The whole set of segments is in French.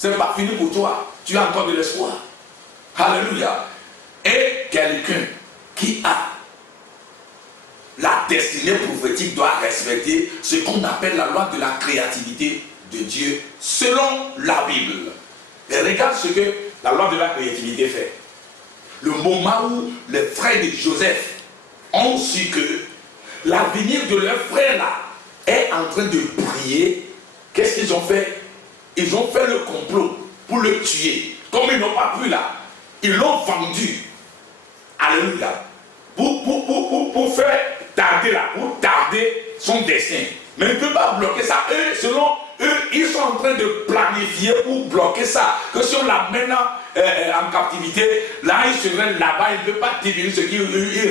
c'est pas fini pour toi. Tu as encore de l'espoir. Alléluia. Et quelqu'un qui a la destinée prophétique doit respecter ce qu'on appelle la loi de la créativité de Dieu selon la Bible. Et regarde ce que la loi de la créativité fait. Le moment où les frères de Joseph ont su que l'avenir de leur frère là est en train de prier, qu'est-ce qu'ils ont fait? Ils ont fait le complot pour le tuer. Comme ils n'ont pas pu là, ils l'ont vendu. Alléluia. Pour faire tarder là, pour tarder son destin. Mais il ne peut pas bloquer ça. Eux, selon eux, ils sont en train de planifier pour bloquer ça. Que si on l'amène en captivité, là, il serait là-bas, il ne peut pas devenir ce qu'il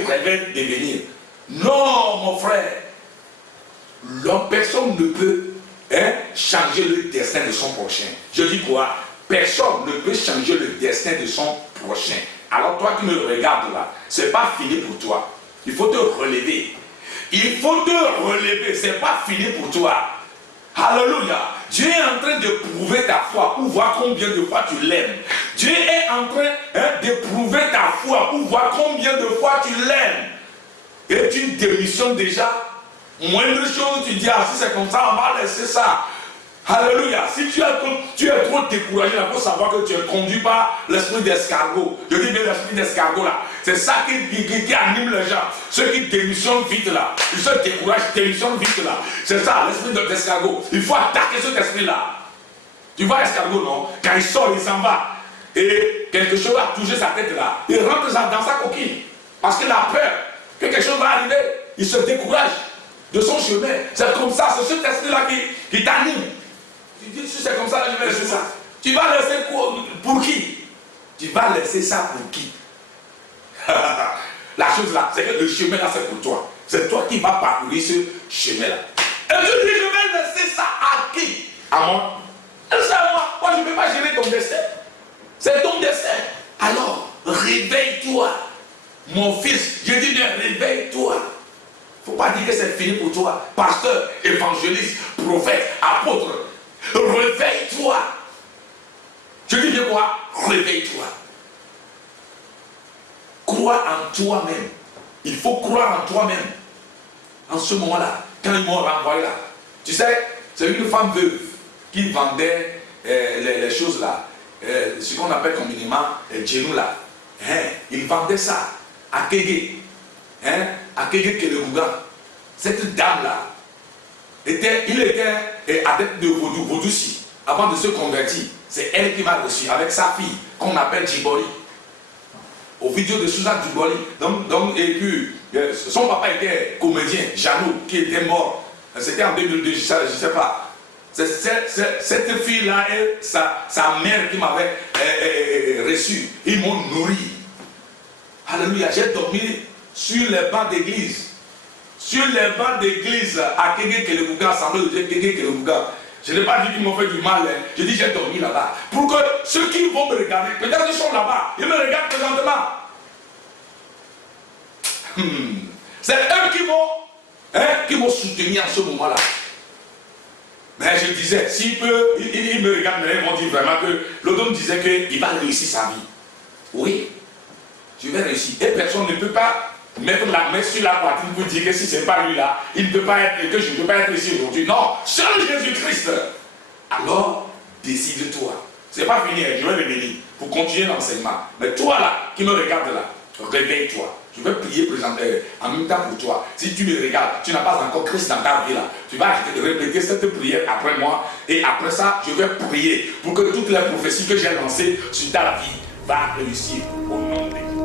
rêvait de devenir. Non, mon frère. Personne ne peut changer le destin de son prochain. Je dis quoi? Personne ne peut changer le destin de son prochain. Alors toi qui me regardes là, ce n'est pas fini pour toi. Il faut te relever. Il faut te relever. Ce n'est pas fini pour toi. Alléluia. Dieu est en train de prouver ta foi pour voir combien de fois tu l'aimes. Dieu est en train de prouver ta foi pour voir combien de fois tu l'aimes. Et tu démissionnes déjà. Moindre chose, tu dis, ah si c'est comme ça, on va laisser ça. Alléluia. Si tu es trop découragé, il faut savoir que tu es conduit par l'esprit d'escargot. Je dis bien l'esprit d'escargot là. C'est ça qui anime les gens. Ceux qui démissionnent vite là. Ils se découragent, démissionnent vite là. C'est ça, l'esprit d'escargot. Il faut attaquer cet esprit là. Tu vois l'escargot, non? Quand il sort, il s'en va. Et quelque chose a touché sa tête là. Il rentre dans sa coquille. Parce qu'il a peur que quelque chose va arriver. Il se décourage de son chemin. C'est comme ça, c'est cet esprit là qui t'anime. Tu dis, si c'est comme ça, je vais laisser ça. Tu vas laisser pour qui? Tu vas laisser ça pour qui? La chose là, c'est que le chemin là, c'est pour toi. C'est toi qui vas parcourir ce chemin là. Et tu dis, je vais laisser ça à qui? À moi. C'est à moi. Moi, je ne peux pas gérer ton destin. C'est ton destin. Alors, réveille-toi. Mon fils, je dis bien, réveille-toi. Il ne faut pas dire que c'est fini pour toi. Pasteur, évangéliste, prophète, apôtre. Réveille-toi. Je dis bien quoi? Réveille-toi. Crois en toi-même. Il faut croire en toi-même. En ce moment-là, quand ils m'ont renvoyé là, tu sais, c'est une femme veuve qui vendait les choses là, ce qu'on appelle communément djenou là. Il vendait ça à Kégué. À Kégué Kéléouga. Cette dame là, il était adepte de Vaudou-si, avant de se convertir. C'est elle qui m'a reçu avec sa fille, qu'on appelle Djiboli. Aux vidéos de Suzanne Djiboli. Et puis, son papa était comédien, Janou, qui était mort. C'était en 2002, je ne sais pas. Cette fille-là, sa mère qui m'avait reçu, ils m'ont nourri. Alléluia, j'ai dormi sur les bancs d'église. Sur les bancs d'église à Kégué Kéléouga, assemblée de Dieu Kégué Kéléouga. Je n'ai pas dit qu'ils m'ont fait du mal, hein. Je dis j'ai dormi là-bas. Pour que ceux qui vont me regarder, peut-être qu'ils sont là-bas, ils me regardent présentement. C'est eux qui m'ont soutenu en ce moment-là. Mais je disais, s'ils me regardent, ils vont dire vraiment que l'autre homme disait qu'il va réussir sa vie. Oui, je vais réussir. Et personne ne peut pas mettre la main sur la poitrine pour dire que si ce n'est pas lui là, il ne peut pas être, que je ne peux pas être ici aujourd'hui. Non, seul Jésus-Christ. Alors, décide-toi. Ce n'est pas fini, je vais revenir pour continuer l'enseignement. Mais toi là, qui me regarde là, réveille-toi. Je vais prier en même temps pour toi. Si tu me regardes, tu n'as pas encore Christ dans ta vie là. Tu vas répéter cette prière après moi. Et après ça, je vais prier pour que toutes les prophéties que j'ai lancées sur ta vie va réussir au nom de Dieu.